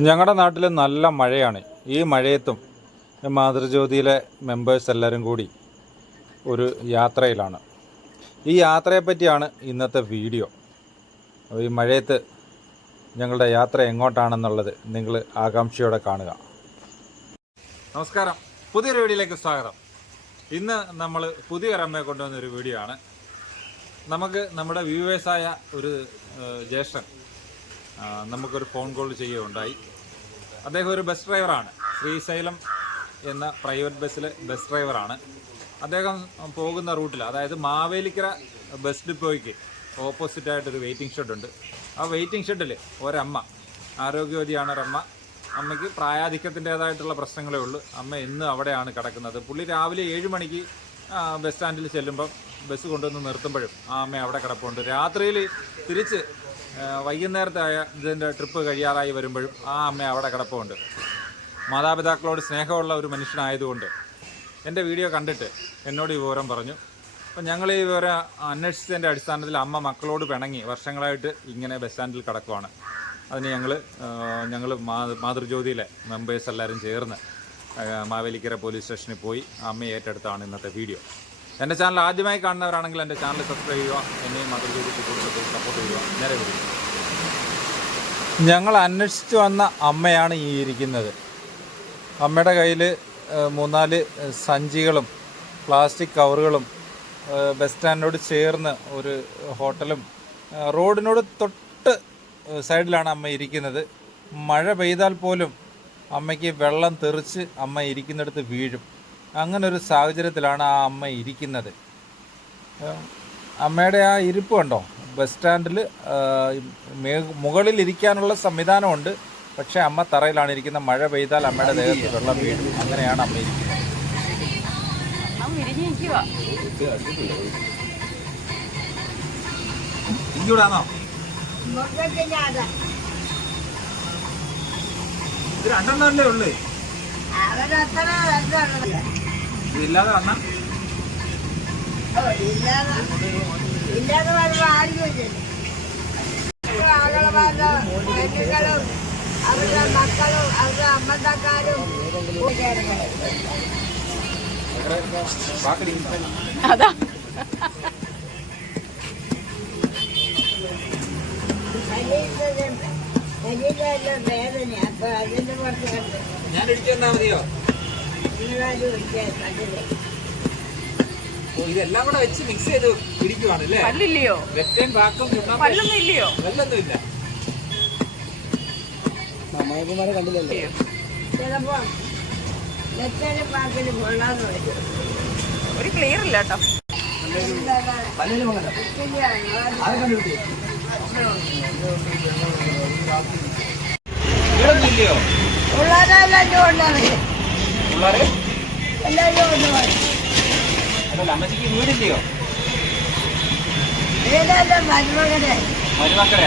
ഞങ്ങളുടെ നാട്ടിൽ നല്ല മഴയാണ്. ഈ മഴയത്തും മാതൃജ്യോതിയിലെ മെമ്പേഴ്സ് എല്ലാവരും കൂടി ഒരു യാത്രയിലാണ്. ഈ യാത്രയെപ്പറ്റിയാണ് ഇന്നത്തെ വീഡിയോ. ഈ മഴയത്ത് ഞങ്ങളുടെ യാത്ര എങ്ങോട്ടാണെന്നുള്ളത് നിങ്ങൾ ആകാംക്ഷയോടെ കാണുക. നമസ്കാരം, പുതിയൊരു വീഡിയോയിലേക്ക് സ്വാഗതം. ഇന്ന് നമ്മൾ പുതിയൊരമ്മയെ കൊണ്ടുവന്നൊരു വീഡിയോ ആണ്. നമുക്ക് നമ്മുടെ വ്യൂവേഴ്സായ ഒരു ജ്യേഷ്ഠൻ നമുക്കൊരു ഫോൺ കോൾ ചെയ്യുകയുണ്ടായി. അദ്ദേഹം ഒരു ബസ് ഡ്രൈവറാണ്. ശ്രീശൈലം എന്ന പ്രൈവറ്റ് ബസ്സിലെ ബസ് ഡ്രൈവറാണ്. അദ്ദേഹം പോകുന്ന റൂട്ടിൽ, അതായത് മാവേലിക്കര ബസ് ഡിപ്പോയ്ക്ക് ഓപ്പോസിറ്റായിട്ടൊരു വെയിറ്റിംഗ് ഷെഡുണ്ട്. ആ വെയിറ്റിംഗ് ഷെഡിൽ ഒരമ്മ, ആരോഗ്യവതിയാണ് ഒരമ്മ. അമ്മയ്ക്ക് പ്രായാധിക്യത്തിൻ്റേതായിട്ടുള്ള പ്രശ്നങ്ങളേ ഉള്ളൂ. അമ്മ ഇന്ന് അവിടെയാണ് കിടക്കുന്നത്. പുള്ളി രാവിലെ 7 മണിക്ക് ബസ് സ്റ്റാൻഡിൽ ചെല്ലുമ്പം ബസ് കൊണ്ടുവന്ന് നിർത്തുമ്പോഴും ആ അമ്മ അവിടെ കിടപ്പുണ്ട്. രാത്രിയിൽ തിരിച്ച് വൈകുന്നേരത്തായ ഇതിൻ്റെ ട്രിപ്പ് കഴിയാറായി വരുമ്പോഴും ആ അമ്മ അവിടെ കിടപ്പുണ്ട്. മാതാപിതാക്കളോട് സ്നേഹമുള്ള ഒരു മനുഷ്യനായതുകൊണ്ട് എൻ്റെ വീഡിയോ കണ്ടിട്ട് എന്നോട് ഈ വിവരം പറഞ്ഞു. അപ്പം ഞങ്ങൾ ഈ വിവരം അന്വേഷിച്ചതിൻ്റെ അടിസ്ഥാനത്തിൽ അമ്മ മക്കളോട് പിണങ്ങി വർഷങ്ങളായിട്ട് ഇങ്ങനെ ബസ് സ്റ്റാൻഡിൽ കിടക്കുവാണ്. അതിന് ഞങ്ങൾ മാതൃജ്യോതിയിലെ മെമ്പേഴ്സ് എല്ലാവരും ചേർന്ന് മാവേലിക്കര പോലീസ് സ്റ്റേഷനിൽ പോയി അമ്മയെ ഏറ്റെടുത്താണ് ഇന്നത്തെ വീഡിയോ. എൻ്റെ ചാനൽ ആദ്യമായി കാണുന്നവരാണെങ്കിൽ എൻ്റെ ചാനൽ സബ്സ്ക്രൈബ് ചെയ്യുക, എന്നെയും മാതൃജ്യോതിക്ക് കൂടുതൽ സപ്പോർട്ട് ചെയ്യുക. നേരെ വരും. ഞങ്ങൾ അന്വേഷിച്ച് വന്ന അമ്മയാണ് ഈ ഇരിക്കുന്നത്. അമ്മയുടെ കയ്യിൽ 3-4 സഞ്ചികളും പ്ലാസ്റ്റിക് കവറുകളും, ബസ് സ്റ്റാൻഡിനോട് ചേർന്ന് ഒരു ഹോട്ടലും, റോഡിനോട് തൊട്ട് സൈഡിലാണ് അമ്മ ഇരിക്കുന്നത്. മഴ പെയ്താൽ പോലും അമ്മയ്ക്ക് വെള്ളം തെറിച്ച് അമ്മ ഇരിക്കുന്നിടത്ത് വീഴും. അങ്ങനൊരു സാഹചര്യത്തിലാണ് ആ അമ്മ ഇരിക്കുന്നത്. അമ്മയുടെ ആ ഇരിപ്പ് കണ്ടോ? ബസ് സ്റ്റാൻഡിൽ മുകളിൽ ഇരിക്കാനുള്ള സംവിധാനമുണ്ട്, പക്ഷേ അമ്മ തറയിലാണ് ഇരിക്കുന്നത്. മഴ പെയ്താൽ അമ്മയുടെ ദേഹത്ത് വെള്ളം വീഴും. അങ്ങനെയാണ് അമ്മ ഇരിക്കുന്നത്. ഇങ്ങോട്ടാണോ? ഇത് രണ്ടെണ്ണല്ലേ ഉള്ളു? ഇല്ലാതെ വന്ന അവരുടെ മക്കളും അവരുടെ അമ്മക്കാരും അതാ വേദന. അപ്പൊ അതിന്റെ കുറച്ച് ഞാൻ ഇടിച്ചു തന്നാ മതിയോ? ഇതെല്ലാം കൂടെ വെച്ച് മിക്സ് ചെയ്ത് പിടിക്കുവാണല്ലേ? പല്ലില്ലയോ? വെറ്റയും ബാക്കും പല്ലൊന്നും ഇല്ലയോ? പല്ലൊന്നും ഇല്ല. കണ്ടില്ലല്ലോ. ചിലപ്പോ വെറ്റയുടെ പാക്കിന് കൊള്ളാന്ന് വരും. ഒരു ക്ലിയർ ഇല്ല കേട്ടോ. പിള്ളേരെല്ലാം കൊണ്ടാണ് എല്ലാവരും കൊണ്ടുപോയി. അമ്മച്ചിക്ക് വീടില്ലയോ?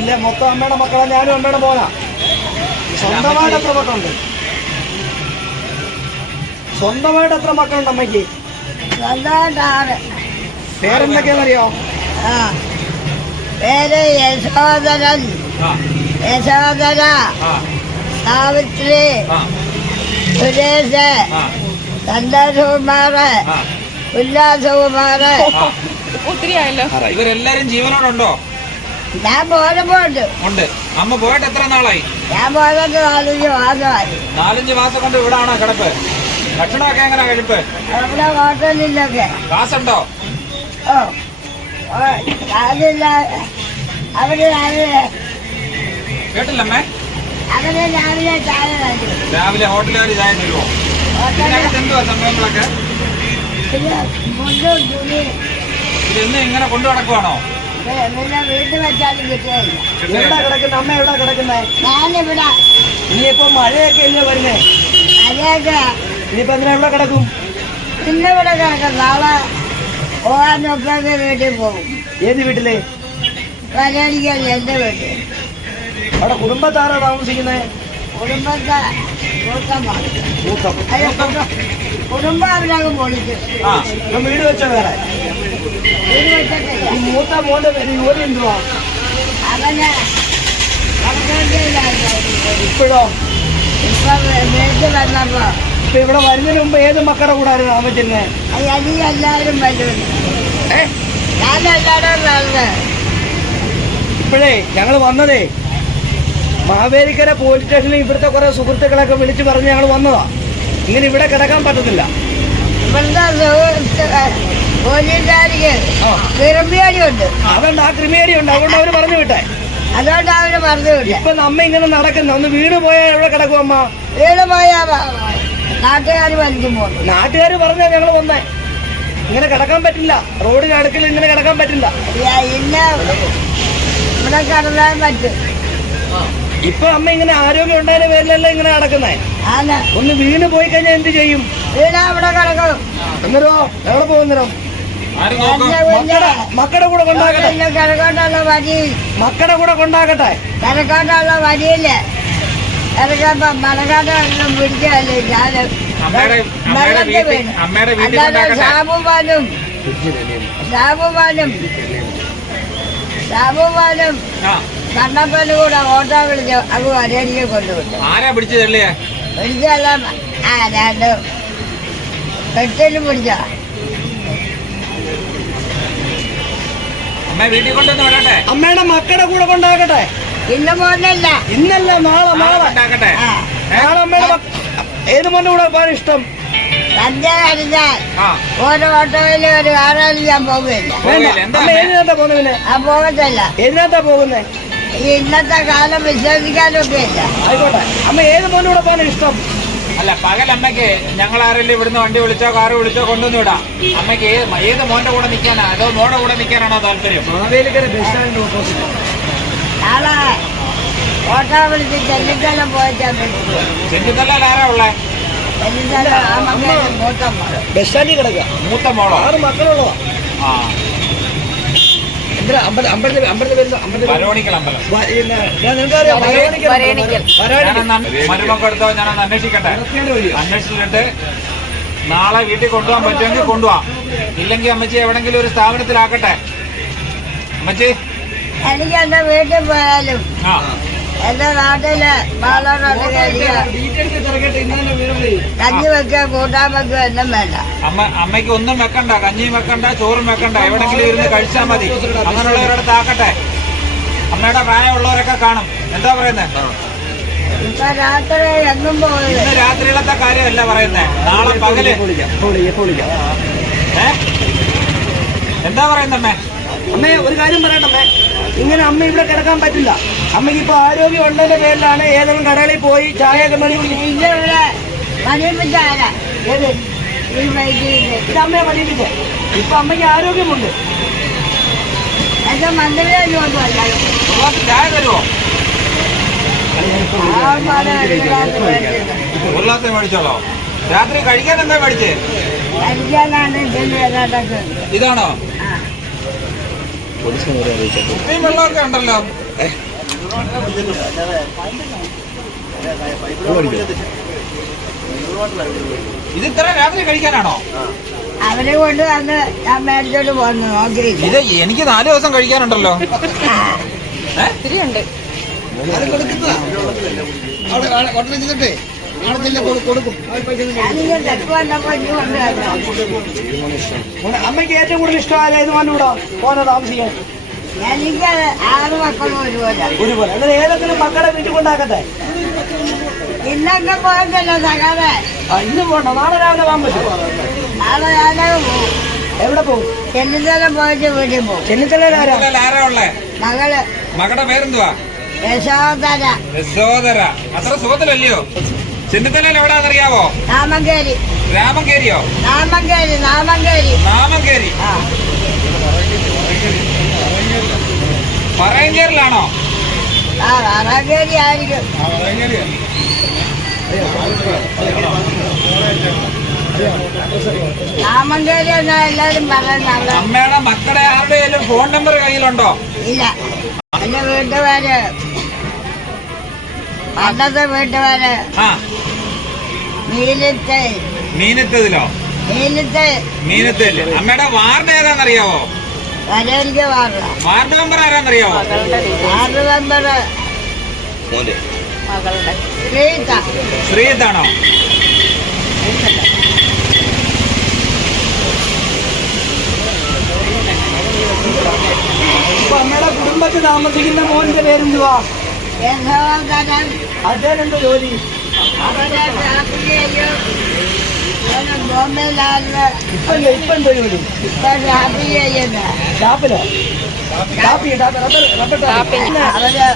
ഇല്ല, മൊത്തം അമ്മയുടെ മക്കളെ. ഞാനും അമ്മയുടെ മോനാ. സ്വന്തമായിട്ട് എത്ര മക്കളുണ്ട്? സ്വന്തമായിട്ട് എത്ര മക്കളുണ്ട് അമ്മയ്ക്ക്? പേരെന്തൊക്കെയാണെന്നറിയോ? പേര് യശോധരൻ, യശോധര, സാവിത്രി, സുരേഷ്, സന്തോഷകുമാറ്, ഉല്ലാസകുമാറ്. ഒത്തിരി ആയല്ലോ. ഇവരെല്ലാരും ജീവനോടുണ്ടോ? ഞാൻ പോയപ്പോണ്ട് ഉണ്ട്. അമ്മ പോയിട്ട് എത്ര നാളായി? ഞാൻ പോയപ്പോ 4-5 മാസമായി. 4-5 മാസം കൊണ്ട് ഇവിടാണോ കിടപ്പ്? ഭക്ഷണമൊക്കെ എങ്ങനെയാ കഴിപ്പ്? അവിടെ ഹോട്ടലിലൊക്കെ കാശുണ്ടോ? കാശില്ല. അവര് രാവിലെ കേട്ടില്ലമ്മേ? അവര് രാവിലെ ചായ തരും. രാവിലെ ഹോട്ടലുകാർ ചായ തരുമോ? ഇതിനകത്ത് എന്തുവാ സംഭവങ്ങളൊക്കെ? പിന്നെ മുണ്ടും തുണി ഇതെന്ന് ഇങ്ങനെ കൊണ്ടു നടക്കുവാണോ? പിന്നെ വീട്ടിൽ വെച്ചാലും കിട്ടുകയില്ല. എവിടെ കിടക്കുന്ന അമ്മ? എവിടെ കിടക്കുന്നേ? ഞാനിവിടെ. ഇനിയിപ്പോ മഴയൊക്കെ ഇല്ലേ വരുന്നേ? മഴയൊക്കെ ഇനിയിപ്പോ എന്തിനാ ഇവിടെ കിടക്കും? ഇന്നിവിടെ കിടക്കും. നാളെ പോകാനൊക്കെ വീട്ടിൽ പോകും. ഏത് വീട്ടില്? വരടിക്കാൻ എന്റെ വീട്ടിൽ. അവിടെ കുടുംബത്താരാ താമസിക്കുന്നേ? കുടുംബത്തെ മൂത്തം. കുടുംബം അവരൊക്കെ പൊളിച്ചു. വീട് വെച്ച വേറെ? വീട് വെച്ചിട്ടില്ല. ഈ മൂത്ത മോന്റെ ജോലി എന്തുവാ? അവന് ഇപ്പോഴോ? ഇപ്പൊ വീട്ടിൽ വന്നപ്പോ ഇപ്പൊ ഇവിടെ വരുന്നതിന് മുമ്പ് ഏത് മക്കളുടെ കൂടെ ആയിരുന്നു താമസിച്ചിരുന്നേ? എനിക്ക് എല്ലാവരും വരും. ഞാൻ എല്ലാവരും വരുന്നത്. ഇപ്പോഴേ ഞങ്ങൾ വന്നതേ മാവേലിക്കര പോലീസ് സ്റ്റേഷനിൽ ഇവിടുത്തെ കുറെ സുഹൃത്തുക്കളൊക്കെ വിളിച്ചു പറഞ്ഞ് ഞങ്ങൾ വന്നതാ. ഇങ്ങനെ ഇവിടെ കിടക്കാൻ പറ്റത്തില്ല. ഇവിടുത്തെ പോലീസുകാർക്ക് ക്രിമിനലുണ്ട്. അതുകൊണ്ട് ആ ക്രിമിനലുണ്ട്, അതുകൊണ്ട് അവര് പറഞ്ഞു വിട്ടെ. അതുകൊണ്ട് അവര് പറഞ്ഞു വിട്ടെ. ഇപ്പൊ നമ്മ ഇങ്ങനെ നടക്കുന്ന ഒന്ന് വീണ് പോയാൽ എവിടെ കിടക്കും അമ്മ? വീട് പോയാ നാട്ടുകാർ വലിച്ചു പോകും. നാട്ടുകാർ പറഞ്ഞാ ഞങ്ങൾ വന്നേ. ഇങ്ങനെ കിടക്കാൻ പറ്റില്ല, റോഡിന് അടുക്കൽ ഇങ്ങനെ കിടക്കാൻ പറ്റില്ല. ഇന്ന ഇവിടെ കിടന്നാൻ പറ്റും. ഇപ്പൊ അമ്മ ഇങ്ങനെ ആരോഗ്യം ഉണ്ടായതിന്റെ പേരിലല്ല ഇങ്ങനെ നടക്കുന്നേ. ആണ് ഒന്ന് വീണ് പോയി കഴിഞ്ഞാൽ എന്ത് ചെയ്യും? വീടാ ഇവിടെ കിടക്കും. എന്നരോ എവിടെ പോകുന്നോ? മക്കളുടെ കൂടെ കൊണ്ടാക്കട്ടെ. കിടക്കോട്ടുള്ള വരി മക്കളുടെ കൂടെ കൊണ്ടാക്കട്ടെ. കിടക്കോട്ടുള്ള വരിയില്ലേ കിടക്കുമ്പോ മലകാട്ടം പിടിച്ചല്ലേ ഞാനും അല്ലാതെ ഷാബുമാനും കണ്ണപ്പനും കൂടെ ഓട്ടോ വിളിച്ച് അത് വരേടിക്ക് കൊണ്ടുവിട്ടു. ആരാ പിടിച്ചു തള്ളിയേ? പിടിച്ചെല്ലാം രണ്ട് കെട്ടിലും പിടിച്ച. അമ്മ വീട്ടിൽ കൊണ്ടുവന്ന് വരട്ടെ. അമ്മയുടെ മക്കളുടെ കൂടെ കൊണ്ടാക്കട്ടെ. ഇന്ന് മോനല്ല, ഇന്നല്ല നാളെ. ഉണ്ടാക്കട്ടെ. നാളെ അമ്മയുടെ ഏത് മോന്റെ കൂടെ പോകാൻ ഇഷ്ടം? സന്ധ്യ കഴിഞ്ഞാൽ ഓരോ ഓട്ടോയിലും ഒരു കാറാലും ഞാൻ പോകുകയില്ല. അമ്മ ഏതിനകത്താ പോകുന്നത്? ആ പോകത്തില്ല. ഏതിനകത്താ പോകുന്നേ? ഈ ഇന്നത്തെ കാലം വിശ്വസിക്കാനൊക്കെ ഇല്ല. ആയിക്കോട്ടെ. അമ്മ ഏത് മോന്റെ കൂടെ പോകാൻ ഇഷ്ടം? അല്ല, പകൽ അമ്മയ്ക്ക് ഞങ്ങൾ ആരെങ്കിലും ഇവിടുന്ന് വണ്ടി വിളിച്ചോ കാറ് വിളിച്ചോ കൊണ്ടുവന്ന് വിടാം. അമ്മയ്ക്ക് ഏത് മോന്റെ കൂടെ നിൽക്കാനാ അതോ മോടെ കൂടെ നിൽക്കാനാണോ താല്പര്യം? മാവേലിക്കര ബസ് സ്റ്റാൻഡിന്റെ ഓപ്പോസിറ്റ്. നാളെ ഓട്ടോ വിളിച്ച് ചെല്ലിത്തലം പോയിട്ടാ ചെന്നിത്തലയിൽ ആരാ ഉള്ളേ? ചെല്ലിത്തല ആ മകൻ മൂത്തമ്മ. ബസ് സ്റ്റാൻഡിൽ കിടക്കുക. മൂത്ത മോളോ? 6 മക്കളുള്ളതാ. ആ, അമ്പലത്തിന്റെ വരോണിക്കൽ അമ്പലം. വരേണിക്കൽ. മരുമക്കെടുത്തോ ഞാനൊന്ന് അന്വേഷിക്കട്ടെ. അന്വേഷിച്ചിട്ട് നാളെ വീട്ടിൽ കൊണ്ടുപോകാൻ പറ്റുമെങ്കിൽ കൊണ്ടുപോവാം. ഇല്ലെങ്കിൽ അമ്മച്ചി എവിടെങ്കിലും ഒരു സ്ഥാപനത്തിലാക്കട്ടെ. അമ്മച്ചി എനിക്ക് എന്റെ വീട്ടിൽ പോയാലും ആ എന്റെ നാട്ടില് വളരോട്ട് കഞ്ഞി വെക്കുക കൂട്ടാൻ വെക്കുക എന്നും വേണ്ട. അമ്മയ്ക്ക് ഒന്നും വെക്കണ്ട, കഞ്ഞിയും വെക്കണ്ട, ചോറും വെക്കണ്ട, എവിടെങ്കിലും ഇരുന്ന് കഴിച്ചാൽ മതി. അങ്ങനെയുള്ളവരടുത്ത് ആക്കട്ടെ. അമ്മയുടെ പ്രായമുള്ളവരൊക്കെ കാണും. എന്താ പറയുന്നത്? ഇപ്പൊ രാത്രി എങ്ങും പോയി. ഇന്ന് രാത്രിയിലത്തെ കാര്യമല്ല പറയുന്നേ, നാളെ പകല്. എന്താ പറയുന്നമ്മേ? അമ്മേ ഒരു കാര്യം പറയട്ടമ്മേ, ഇങ്ങനെ അമ്മ ഇവിടെ കിടക്കാൻ പറ്റില്ല. അമ്മയ്ക്ക് ഇപ്പൊ ആരോഗ്യം ഉള്ളതിന്റെ പേരിലാണ് ഏതെങ്കിലും കടകളിൽ പോയി ചായയൊക്കെ മേടിച്ച് ഇവിടെ മണിപ്പിച്ചാല ഇത് അമ്മയെ മടിയിപ്പിച്ചേ. ഇപ്പൊ അമ്മയ്ക്ക് ആരോഗ്യമുണ്ട്. എന്റെ മന്ത്രിയൊന്നും ഒന്നുമല്ല. ഒരു ചായ തരുമോ? ഒരു ഗ്ലാസ് മേടിച്ചോളോ? രാത്രി കഴിക്കാൻ എന്താ മേടിച്ചേ? കഴിക്കാനാണ് ഇതിന്റെ ഏതാണ്ടൊക്കെ. ഇതാണോ? കുപ്പിയും വെള്ളമൊക്കെ ഉണ്ടല്ലോ. ഇത് ഇത്ര രാത്രി കഴിക്കാനാണോ? അവരെ കൊണ്ട് വന്ന് ഞാൻ മേടിച്ചോണ്ട് പോന്നു നോക്കിയില്ല. ഇത് എനിക്ക് 4 ദിവസം കഴിക്കാനുണ്ടല്ലോ. ഒത്തിരിയുണ്ട്. ഞാനിങ്ങനെ തെക്ക് വന്നപ്പോ ഇനി കൊണ്ടുവരണം. അമ്മയ്ക്ക് ഏറ്റവും കൂടുതൽ ഇഷ്ടമായ ഏത് മണ്ണൂടാ പോകാൻ താമസിക്കാൻ? എനിക്ക് 6 മക്കളും ഒരുപോലെ. അങ്ങനെ ഏതെങ്കിലും മക്കളെ വീട്ടിൽ കൊണ്ടാക്കട്ടെ. ഇന്നൊക്കെ പോയതല്ലോ സകാതെ. ഇന്നും പോണ്ട, നാളെ രാവിലെ പോകാൻ പറ്റും. നാളെ ഞാനൊക്കെ പോകും. എവിടെ പോകും? ചെന്നിത്തലം പോയിട്ട് വീട്ടിൽ പോകും. ചെന്നിത്തല ആരാ ഉള്ളേ? മകള് മകളുടെ പേരെന്തുവാ? യശോധര. യശോധര. അത്ര സുഖത്തിലല്ലയോ? ചെന്നിത്തലയിൽ എവിടാന്നറിയാവോ? നാമങ്കേരി. രാമങ്കേരിയോ? നാമങ്കേരി. നാമങ്കേരി. ആ പറയങ്കേരിലാണോ? ആ നാമങ്കേരി ആയിരിക്കും. നാമങ്കേരി എന്നാ എല്ലാരും പറയുന്നത്. അമ്മയുടെ മക്കളുടെ ആരുടെയും ഫോൺ നമ്പർ കയ്യിലുണ്ടോ? ഇല്ല. എന്റെ വീട്ടുകാര് പണ്ടത്തെ വീട്ടുകാര് ആ, മീനത്തതിലോ? മീനത്തല്. അമ്മയുടെ വാർഡ് ഏതാന്നറിയാവോ? വരേലിക്ക് വാർഡ്. വാർഡ് മെമ്പർ ആരാന്നറിയാവോ? വാർഡ് മെമ്പർ മകളുടെ ശ്രീജിത്താണോ? ഇപ്പൊ അമ്മയുടെ കുടുംബത്തിൽ താമസിക്കുന്ന മോന്റെ പേരെന്തുവാ? അദ്ദേഹം ജോലി? ഇപ്പൊ എന്തോ ജോലി? ഷാപ്പിലോ? അവര്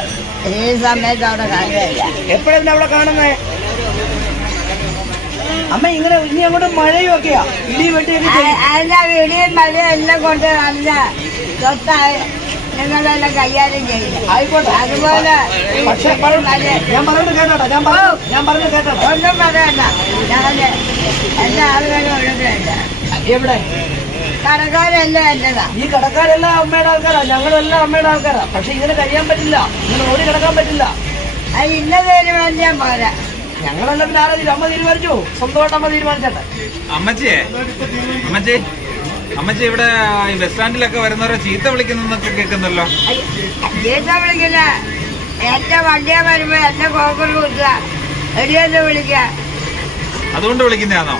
ഈ സമയത്ത് അവിടെ കാണുകയില്ല. എപ്പോഴെന്താ അവിടെ കാണുന്നേ? അമ്മ ഇങ്ങനെ ഇനി അങ്ങോട്ട് മഴയൊക്കെയാ, ഇടി വെട്ടിയൊക്കെ അതിന്റെ ഇടിയും മഴയും എല്ലാം കൊണ്ട് നല്ല സ്വത്തായി നിങ്ങളെല്ലാം കൈകാര്യം ചെയ്യും. ആയിക്കോട്ടെ. അതുപോലെ പക്ഷെ ഞാൻ പറഞ്ഞത് കേട്ടോട്ടെ, ഞാൻ പറഞ്ഞത് കേട്ടോട്ടെ. ഒന്നും പറയണ്ട. ഞങ്ങള് എല്ലാ ആളുകളും ഉള്ളതുണ്ട്. എവിടെ? കടക്കാരെല്ലാം എന്റേതാ. ഈ കടക്കാരെല്ലാം അമ്മയുടെ ആൾക്കാരാ, ഞങ്ങളെല്ലാം അമ്മയുടെ ആൾക്കാരാ. പക്ഷെ ഇങ്ങനെ കഴിയാൻ പറ്റില്ല, ഇങ്ങനെ ഓടി കിടക്കാൻ പറ്റില്ല. അത് ഇന്ന തീരുമാനിച്ചാൽ പോരാ. ഞങ്ങളെല്ലാം പിന്നെ ആരാ അമ്മ തീരുമാനിച്ചു? സ്വന്തമായിട്ട് അമ്മ തീരുമാനിച്ചട്ടെ. അമ്മച്ചി ഇവിടെ ബസ് സ്റ്റാൻഡിലൊക്കെ വരുന്നവരെ ചീത്ത വിളിക്കുന്നൊക്കെ കേൾക്കുന്നല്ലോ. ചീത്ത വിളിക്കില്ല. എന്റെ വണ്ടിയെ വരുമ്പോ എന്നെ കോക്കറി കുത്തുക, എടിയെന്ന് വിളിക്ക. അതുകൊണ്ട് വിളിക്കുന്നതാണോ?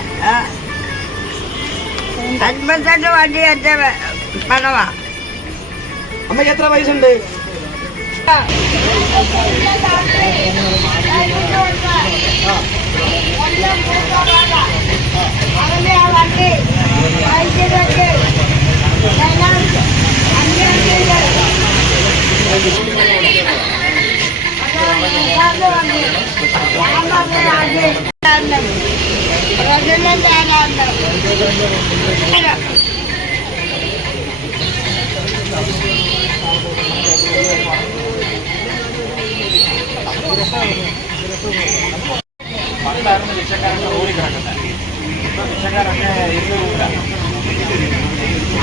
55 വണ്ടി എന്റെ പണമാ. അമ്മയ്ക്ക് എത്ര വയസ്സുണ്ട്? അവന്റെ ആ വണ്ടി വൈദ്യുതൊക്കെ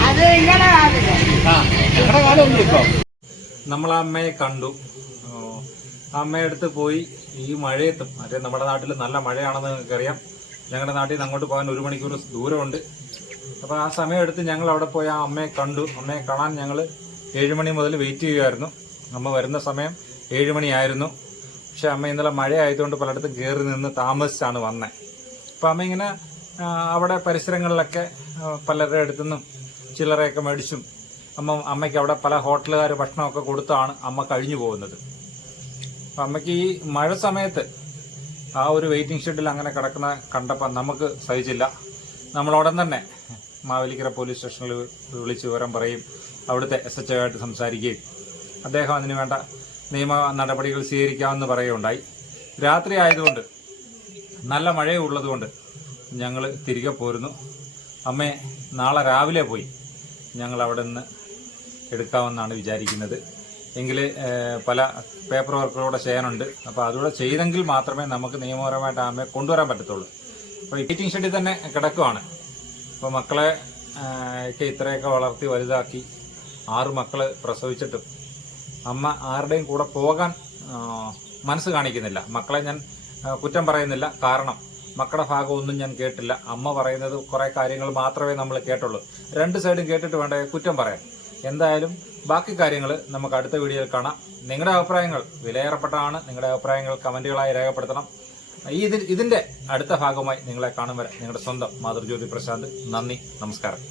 അത് നിങ്ങളുടെ കാലത്ത് നമ്മൾ അമ്മയെ കണ്ടു. അമ്മയുടെ അടുത്ത് പോയി ഈ മഴയത്തും, മറ്റേ നമ്മുടെ നാട്ടിൽ നല്ല മഴയാണെന്ന് നിങ്ങൾക്കറിയാം. ഞങ്ങളുടെ നാട്ടിൽ നിന്ന് അങ്ങോട്ട് പോകാൻ 1 മണിക്കൂർ ദൂരമുണ്ട്. അപ്പോൾ ആ സമയം എടുത്ത് ഞങ്ങൾ അവിടെ പോയി ആ അമ്മയെ കണ്ടു. അമ്മയെ കാണാൻ ഞങ്ങൾ 7 മണി മുതൽ വെയിറ്റ് ചെയ്യുമായിരുന്നു. അമ്മ വരുന്ന സമയം 7 മണിയായിരുന്നു. പക്ഷെ അമ്മ ഇന്നലെ മഴ ആയതുകൊണ്ട് പലയിടത്തും കയറി നിന്ന് താമസിച്ചാണ് വന്നത്. അപ്പം അമ്മ ഇങ്ങനെ അവിടെ പരിസരങ്ങളിലൊക്കെ പലരുടെ അടുത്തുനിന്നും ചില്ലറയൊക്കെ മേടിച്ചും അമ്മയ്ക്ക് അവിടെ പല ഹോട്ടലുകാർ ഭക്ഷണമൊക്കെ കൊടുത്താണ് അമ്മ കഴിഞ്ഞു പോകുന്നത്. അപ്പം അമ്മയ്ക്ക് ഈ മഴ സമയത്ത് ആ ഒരു വെയിറ്റിംഗ് ഷെഡിൽ അങ്ങനെ കണ്ടപ്പോൾ നമുക്ക് സഹിച്ചില്ല. നമ്മൾ ഉടൻ തന്നെ മാവേലിക്കര പോലീസ് സ്റ്റേഷനിൽ വിളിച്ച് വിവരം പറയും. അവിടുത്തെ SHO ആയിട്ട് സംസാരിക്കുകയും അദ്ദേഹം അതിന് വേണ്ട നിയമ നടപടികൾ സ്വീകരിക്കാമെന്ന് പറയുകയുണ്ടായി. രാത്രി ആയതുകൊണ്ട് നല്ല മഴയുള്ളതുകൊണ്ട് ഞങ്ങൾ തിരികെ പോരുന്നു. അമ്മയെ നാളെ രാവിലെ പോയി ഞങ്ങൾ അവിടെ നിന്ന് എടുക്കാമെന്നാണ് വിചാരിക്കുന്നത്. എങ്കിൽ പല പേപ്പർ വർക്കുകളൂടെ ചെയ്യാനുണ്ട്. അപ്പോൾ അതുകൂടെ ചെയ്തെങ്കിൽ മാത്രമേ നമുക്ക് നിയമപരമായിട്ട് അമ്മയെ കൊണ്ടുവരാൻ പറ്റത്തുള്ളൂ. അപ്പോൾ വെയിറ്റിംഗ് ഷെഡിൽ തന്നെ കിടക്കുവാണ്. അപ്പോൾ മക്കളെ ഇത്രയൊക്കെ വളർത്തി വലുതാക്കി 6 മക്കൾ പ്രസവിച്ചിട്ടും അമ്മ ആരുടെയും കൂടെ പോകാൻ മനസ്സ് കാണിക്കുന്നില്ല. മക്കളെ ഞാൻ കുറ്റം പറയുന്നില്ല, കാരണം മക്കളുടെ ഭാഗമൊന്നും ഞാൻ കേട്ടില്ല. അമ്മ പറയുന്നത് കുറേ കാര്യങ്ങൾ മാത്രമേ നമ്മൾ കേട്ടുള്ളൂ. 2 സൈഡും കേട്ടിട്ട് വേണ്ടേ കുറ്റം പറയാൻ. എന്തായാലും ബാക്കി കാര്യങ്ങൾ നമുക്ക് അടുത്ത വീഡിയോയിൽ കാണാം. നിങ്ങളുടെ അഭിപ്രായങ്ങൾ വിലയേറപ്പെട്ടതാണ്. നിങ്ങളുടെ അഭിപ്രായങ്ങൾ കമന്റുകളായി രേഖപ്പെടുത്തണം. ഇതിന്റെ അടുത്ത ഭാഗമായി നിങ്ങളെ കാണും വരെ നിങ്ങളുടെ സ്വന്തം മാതൃജ്യോതി പ്രശാന്ത്. നന്ദി, നമസ്കാരം.